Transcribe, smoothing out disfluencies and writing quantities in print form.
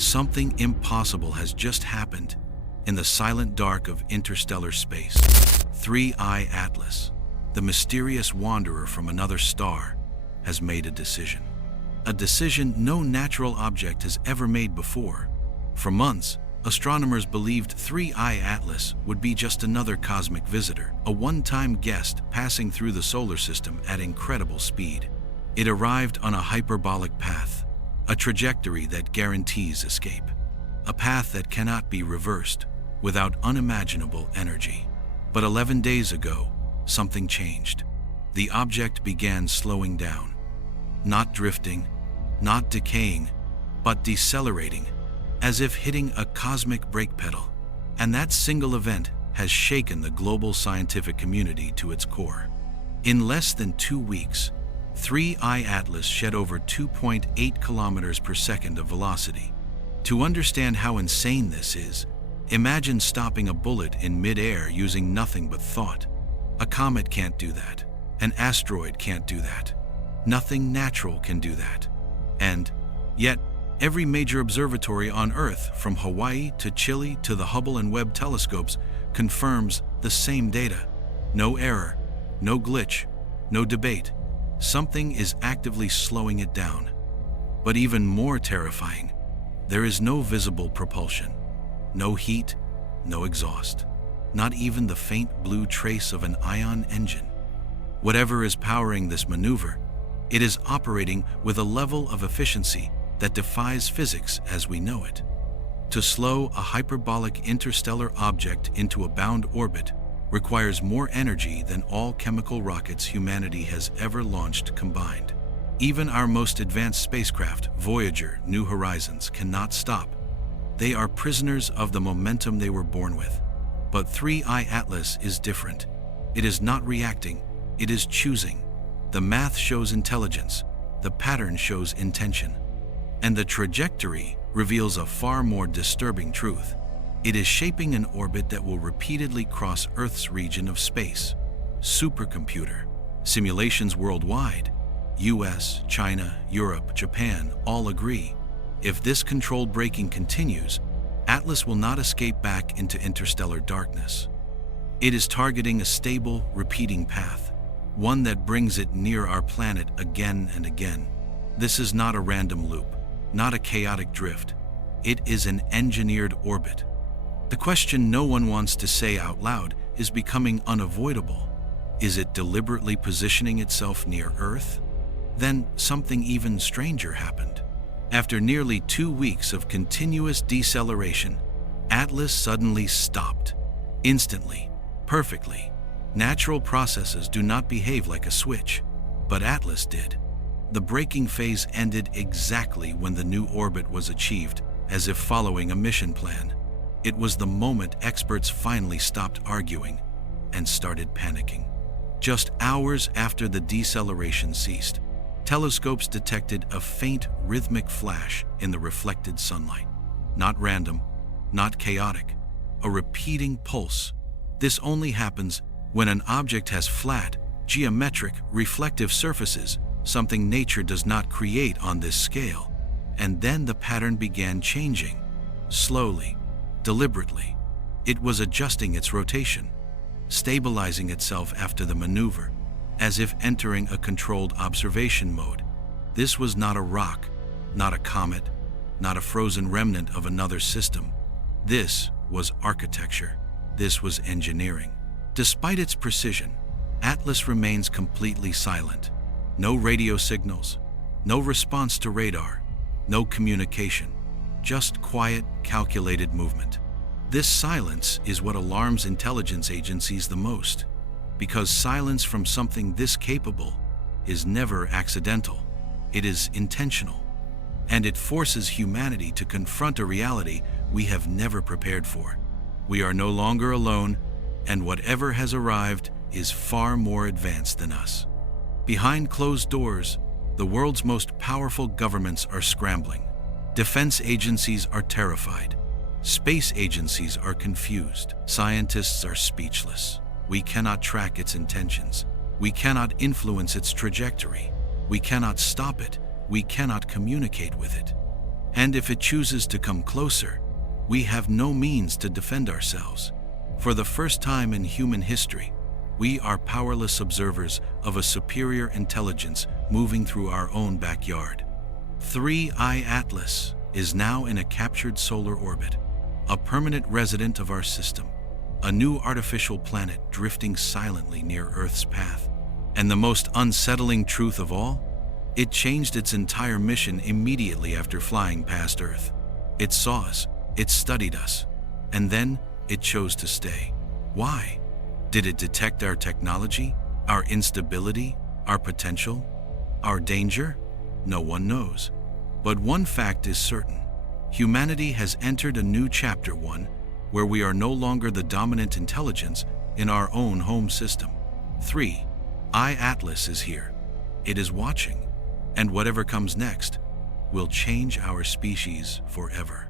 Something impossible has just happened in the silent dark of interstellar space. 3I-ATLAS, the mysterious wanderer from another star, has made a decision. A decision no natural object has ever made before. For months, astronomers believed 3I-ATLAS would be just another cosmic visitor, a one-time guest passing through the solar system at incredible speed. It arrived on a hyperbolic path, a trajectory that guarantees escape, a path that cannot be reversed without unimaginable energy. But 11 days ago, something changed. The object began slowing down, not drifting, not decaying, but decelerating, as if hitting a cosmic brake pedal. And that single event has shaken the global scientific community to its core. In less than 2 weeks, 3I-ATLAS shed over 2.8 kilometers per second of velocity. To understand how insane this is, imagine stopping a bullet in mid-air using nothing but thought. A comet can't do that. An asteroid can't do that. Nothing natural can do that. And yet, every major observatory on Earth, from Hawaii to Chile to the Hubble and Webb telescopes, confirms the same data. No error, no glitch, no debate. Something is actively slowing it down. But even more terrifying, there is no visible propulsion, no heat, no exhaust, not even the faint blue trace of an ion engine. Whatever is powering this maneuver, it is operating with a level of efficiency that defies physics as we know it. To slow a hyperbolic interstellar object into a bound orbit requires more energy than all chemical rockets humanity has ever launched combined. Even our most advanced spacecraft, Voyager, New Horizons, cannot stop. They are prisoners of the momentum they were born with. But 3I-ATLAS is different. It is not reacting, it is choosing. The math shows intelligence, the pattern shows intention, and the trajectory reveals a far more disturbing truth. It is shaping an orbit that will repeatedly cross Earth's region of space. Supercomputer, simulations worldwide, US, China, Europe, Japan, all agree. If this controlled braking continues, Atlas will not escape back into interstellar darkness. It is targeting a stable, repeating path, one that brings it near our planet again and again. This is not a random loop, not a chaotic drift. It is an engineered orbit. The question no one wants to say out loud is becoming unavoidable. Is it deliberately positioning itself near Earth? Then something even stranger happened. After nearly 2 weeks of continuous deceleration, Atlas suddenly stopped. Instantly, perfectly. Natural processes do not behave like a switch, but Atlas did. The braking phase ended exactly when the new orbit was achieved, as if following a mission plan. It was the moment experts finally stopped arguing and started panicking. Just hours after the deceleration ceased, telescopes detected a faint rhythmic flash in the reflected sunlight. Not random, not chaotic, a repeating pulse. This only happens when an object has flat, geometric, reflective surfaces, something nature does not create on this scale. And then the pattern began changing, slowly, deliberately. It was adjusting its rotation, stabilizing itself after the maneuver, as if entering a controlled observation mode. This was not a rock, not a comet, not a frozen remnant of another system. This was architecture. This was engineering. Despite its precision, Atlas remains completely silent. No radio signals, no response to radar, no communication. Just quiet, calculated movement. This silence is what alarms intelligence agencies the most, because silence from something this capable is never accidental. It is intentional, and it forces humanity to confront a reality we have never prepared for. We are no longer alone, and whatever has arrived is far more advanced than us. Behind closed doors, the world's most powerful governments are scrambling. Defense agencies are terrified. Space agencies are confused. Scientists are speechless. We cannot track its intentions. We cannot influence its trajectory. We cannot stop it. We cannot communicate with it. And if it chooses to come closer, we have no means to defend ourselves. For the first time in human history, we are powerless observers of a superior intelligence moving through our own backyard. 3I-ATLAS is now in a captured solar orbit, a permanent resident of our system, a new artificial planet drifting silently near Earth's path. And the most unsettling truth of all? It changed its entire mission immediately after flying past Earth. It saw us, it studied us, and then it chose to stay. Why? Did it detect our technology, our instability, our potential, our danger? No one knows. But one fact is certain. Humanity has entered a new chapter, one where we are no longer the dominant intelligence in our own home system. 3I-ATLAS is here. It is watching, and whatever comes next will change our species forever.